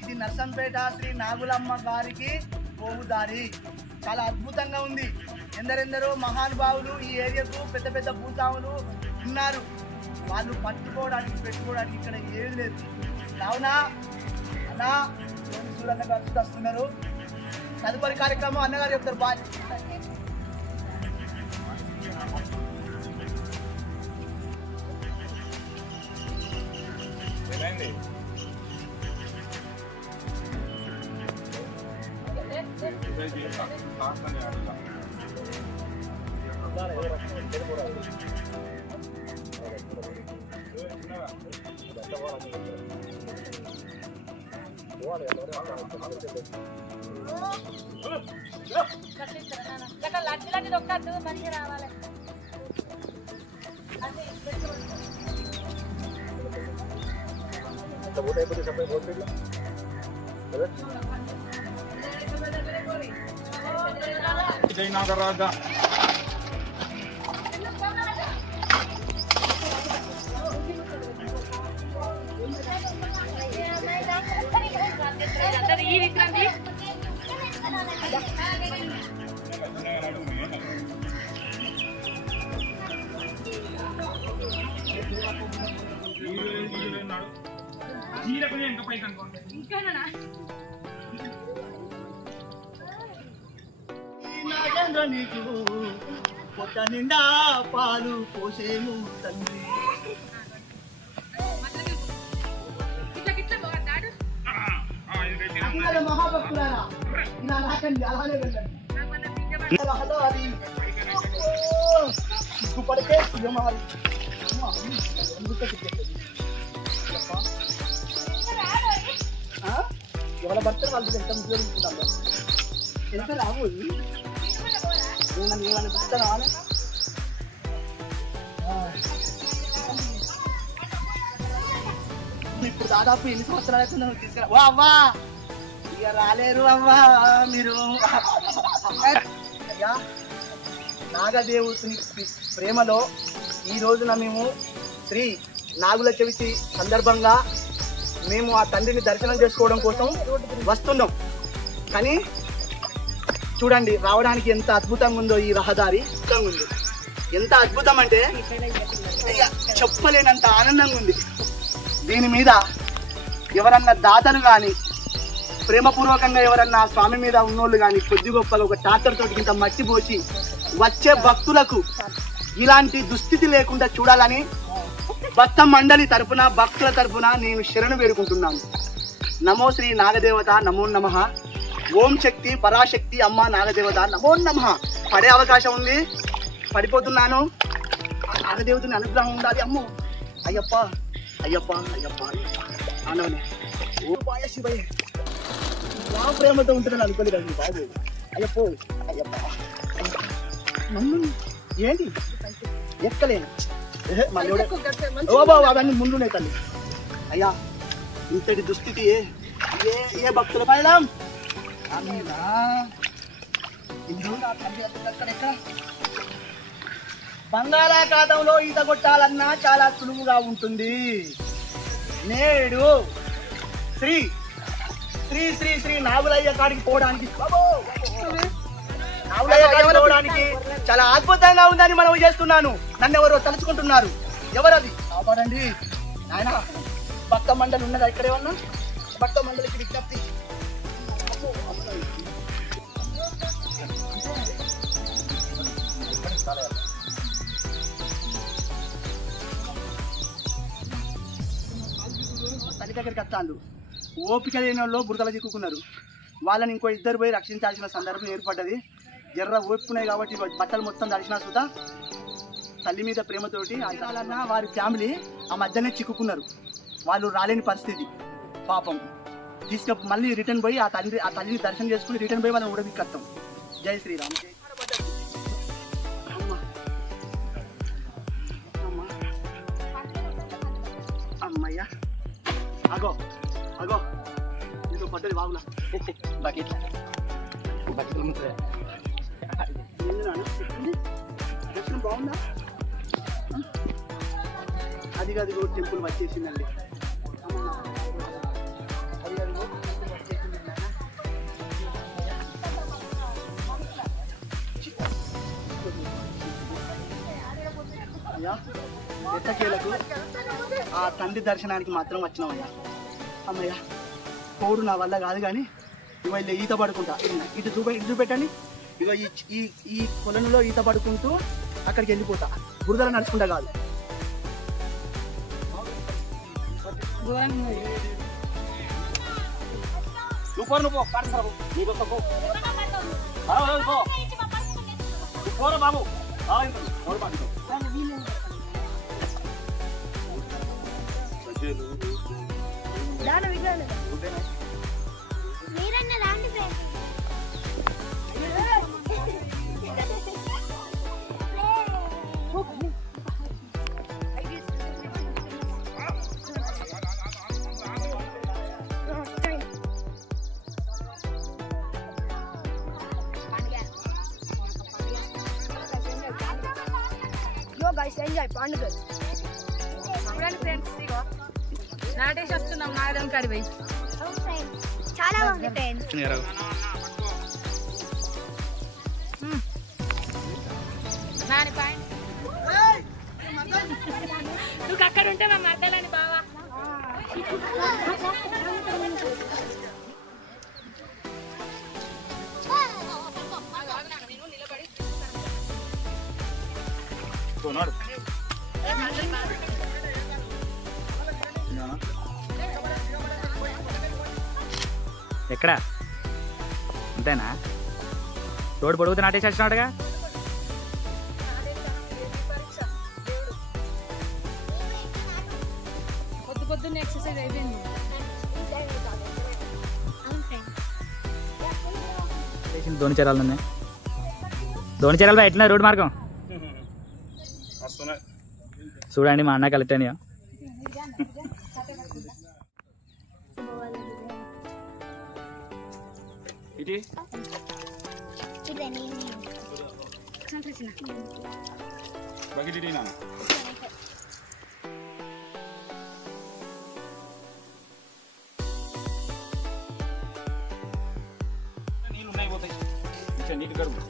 ఇది నర్సంపేట శ్రీ నాగులమ్మ గారికి పోవు దారి. చాలా అద్భుతంగా ఉంది. ఎందరెందరో మహానుభావులు ఈ ఏరియాకు పెద్ద పెద్ద భూస్వాములు ఉన్నారు. వాళ్ళు పట్టుకోవడానికి పెట్టుకోవడానికి ఇక్కడ ఏం లేదు. కావున అన్నా సూరన్న గారు వస్తున్నారు. తదుపరి కార్యక్రమం అన్నగారు చెప్తారు. బాయ్. లడ్డు దొక్కద్దు మంచిగా రావాలి. నాగరాజా ఈ విక్రాంతి ఇంకానా నాగేంద్ర నీకు పొట్ట నిండా పాలు పోసేము తండ్రి. మహాభక్తులారా ఇలా నాకండి, అలానే వెళ్ళండి. సిగ్గుపడితే సుయమారి ఎవరి భర్త వాళ్ళు ఎంత ఉపయోగించుకుంటాం. ఎంత రావు నన్ను చెప్తాను. ఇప్పుడు దాదాపు ఎన్ని సంవత్సరాలు అవుతుందో తీసుకురా. ఓ అవ్వా ఇక రాలేరు అవ్వా మీరు. అయ్యా నాగదేవుని ప్రేమలో ఈ రోజున మేము శ్రీ నాగుల చవితి సందర్భంగా మేము ఆ తండ్రిని దర్శనం చేసుకోవడం కోసం వస్తున్నాం. కానీ చూడండి రావడానికి ఎంత అద్భుతంగా ఉందో ఈ రహదారి. ఉంది ఎంత అద్భుతం అంటే చెప్పలేనంత ఆనందంగా ఉంది. దీని మీద ఎవరన్నా దాతలు కానీ ప్రేమపూర్వకంగా ఎవరన్నా స్వామి మీద ఉన్నోళ్ళు కానీ కొద్ది గొప్పగా ఒక ట్రాక్టర్ తోటి ఇంత మట్టి పోసి వచ్చే భక్తులకు ఇలాంటి దుస్థితి లేకుండా చూడాలని భక్త మండలి తరపున భక్తుల తరపున నేను శరణు వేడుకుంటున్నాను. నమో శ్రీ నాగదేవత నమో నమః. ఓం శక్తి పరాశక్తి అమ్మ నాగదేవత నమో నమః. పడే అవకాశం ఉంది, పడిపోతున్నాను. నాగదేవతని అనుగ్రహం ఉండాలి. అమ్మో అయ్యప్ప అయ్యప్ప అయ్యప్ప ఆనవనే ఓ పాయ శివయ్య నా ప్రేమతో ఉంటుందని అనుకోలేదు కదా బాబు. అయ్యప్పో అయ్యప్ప నన్ను ఏంటి ఎక్కలేను. ఓ బాబు అవన్నీ ముందున్నాయి తల్లి. అయ్యా ఇంతటి దుస్థితి ఏ భక్తుల పైలం అక్కడెక్కడ బంగాళాఖాతంలో ఈత కొట్టాలన్నా చాలా సులువుగా ఉంటుంది. నేడు శ్రీ శ్రీ శ్రీ శ్రీ నాగులయ్య కాడికి పోవడానికి నాగులయ్య కాడికి పోవడానికి చాలా అద్భుతంగా ఉందని మనం చేస్తున్నాను. నన్ను ఎవరో తలుచుకుంటున్నారు. ఎవరది కాపాడండి ఆయన. భక్త మండలి ఉన్నదా ఇక్కడే ఉన్నా? భక్త మండలికి విజ్ఞప్తి. తల్లి దగ్గరికి వస్తాను. ఓపిక లేని వాళ్ళు బురదలు చిక్కుకున్నారు. వాళ్ళని ఇంకో ఇద్దరు పోయి రక్షించాల్సిన సందర్భం ఏర్పడ్డది. జర్ర ఓపుకున్నాయి కాబట్టి బట్టలు మొత్తం దర్శన సుతా తల్లి మీద ప్రేమతోటి అంటాలన్నా వారి ఫ్యామిలీ ఆ మధ్యనే చిక్కుకున్నారు. వాళ్ళు రాలేని పరిస్థితి పాపం. మళ్ళీ రిటర్న్ పోయి ఆ తల్లిని దర్శనం చేసుకుని రిటర్న్ పోయి వాళ్ళని ఉడబిక్కత్తాం. జై శ్రీరామ్. అమ్మా అమ్మా అమ్మయ్యా. అగో అగో ఇది పడ్డది బాగులా బకెట్ దర్శనం బాగుందా? అది అదిగో టెంపుల్ వచ్చేసిందండి. అది అదిగో టెంపుల్ వచ్చేసింది. అయ్యా ఎట్టకేలకు ఆ తండ్రి దర్శనానికి మాత్రం వచ్చినామయ్యా. అమ్మయ్యా కోడు నా వల్ల కాదు కానీ ఇవ ఇలా ఈత పడుకుంటా. ఇటు చూపెట్టండి. ఇక ఈ కొలనులో ఈత పడుకుంటూ అక్కడికి వెళ్ళిపోతా. బురదలో నడుచుకుంటా కాదు. బాబు పండుగ చూడండి ఫ్రెండ్స్. నాటేసి వస్తున్నాం నాగడం కాడిపోయి. చాలా బాగుంది ఫ్రెండ్స్. నాని పాయింట్ నువ్వు అక్కడ ఉంటే మా మడ్డలని బావా. ఎక్కడ అంతేనా? రోడ్డు పొడుగుతూ నాటేసి వచ్చినాడుగా. పొద్దున్న ఎక్సర్సైజ్ అయిపోయింది. ధోని చీరాలు ఉన్నాయి. ధోని చీరాలు ఎట్లా రోడ్డు మార్గం చూడండి. మా అన్న కలెక్ట్ అయినా నీళ్ళు ఉన్నాయి పోతాయి. నీటి కరువు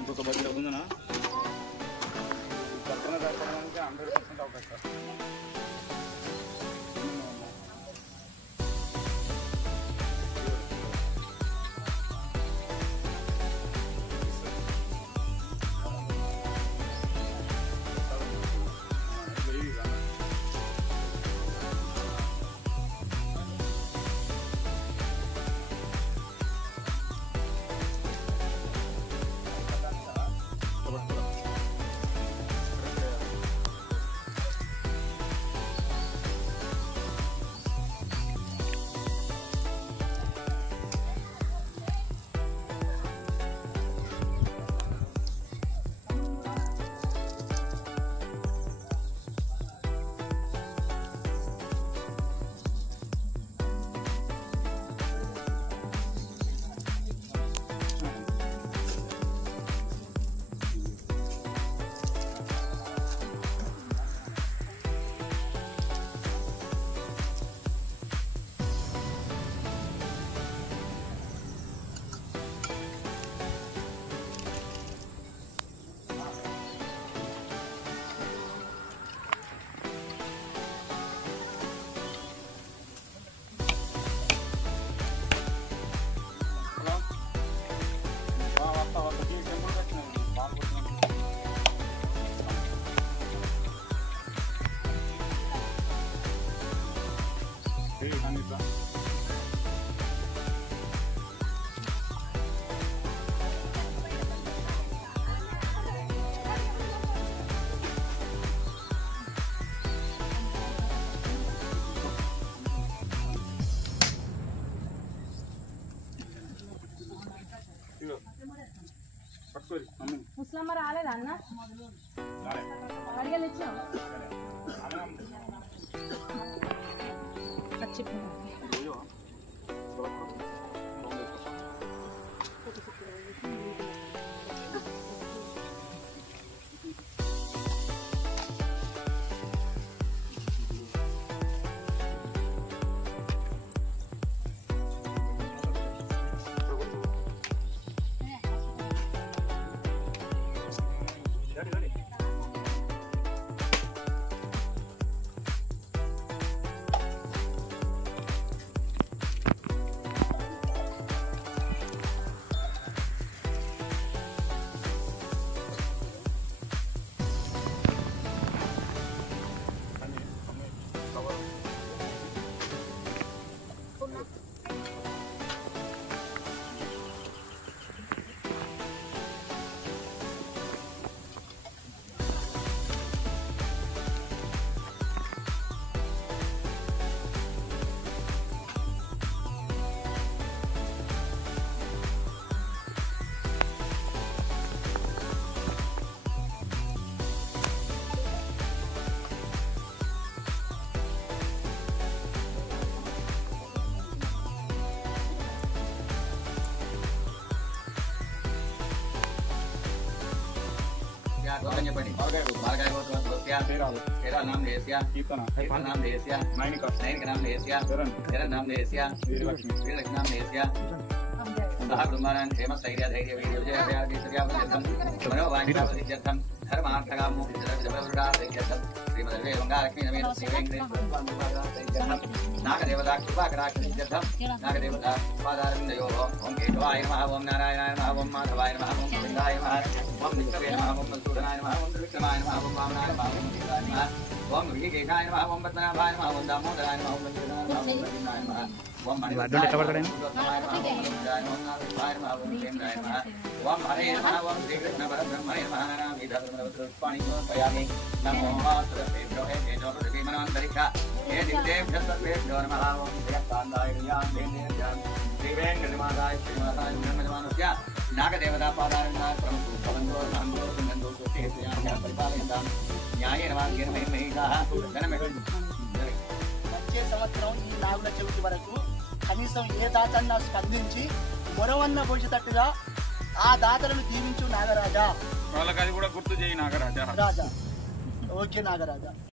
ఇంకొక బడ్జెట్ అవుతుందనా? పక్కన జరపడానికి 100% అవకాశం. ఇగో పట్టుకోరి మమ్మీ ముస్లమ్మ రాలేదా అన్న అడిగలు ఇచ్చావు तेरा नाम देसिया कीर्तन नाम देसिया नैनिक नाम देसिया तेरा नाम देसिया वीरलक्ष्मी नाम देसिया कुमारान फेमस धैर्य धैर्य वीर विजय अभ्यास सर्यावत्यर्थम मनोवांछावत्यर्थम धर्मार्थकामो जबरदस्तार्थम श्रीमद्वे गंगालक्ष्मी नमेन श्रीवेंकटेश्वर नागदेवता कृपाकटाक्षत्यर्थम नागदेवता पादारविन्दयो ओम केशवाय नमः ओम नारायणाय नमः ओम माधवाय नमः ओम गोविन्दाय नमः ओम विष्णवे नमः ओम मधुसूदनाय नमः ओम त्रिविक्रमाय नमः ओम वामनाय नमः ओम सीताय नमः ओम ऋषिकेशाय नमः ओम पद्मनाभाय नमः ओम दामोदराय नमः ओम वज्रनाय नमः ओम गोविन्दाय नमः ओम मणिवर्धनाय नमः ओम हरे नमः ओम श्रीकृष्ण परब्रह्मणे नमः नारायणाय धर्मवत्रपाणि समर्पयामि नमो वासुदेवाय हे तेजो पृथ्वी मनोन्तरिक्षा हे दिव्येभ्यः सर्वेभ्यो नमः ओम जगत्कान्ताय कल्याणेन्द्राय श्रीवेंकटमादाय श्रीमाताय ब्रह्मजमानस्य नागदेवता पादारविन्दाय प्रमुखो भवन्तो नामो सुन्दो सुतेस्याः परिपालयन्तां न्यायेन मार्गेण महिमैकाः धनमेव వచ్చే సంవత్సరం ఈ నాగుల చవితి వరకు కనీసం ఏ దాతన్నా స్పందించి మొరవన్న పోసేటట్టుగా ఆ దాతలను దీవించు నాగరాజా వాళ్ళకి అది కూడా గుర్తు చేయి నాగరాజా రాజా ఓకే నాగరాజా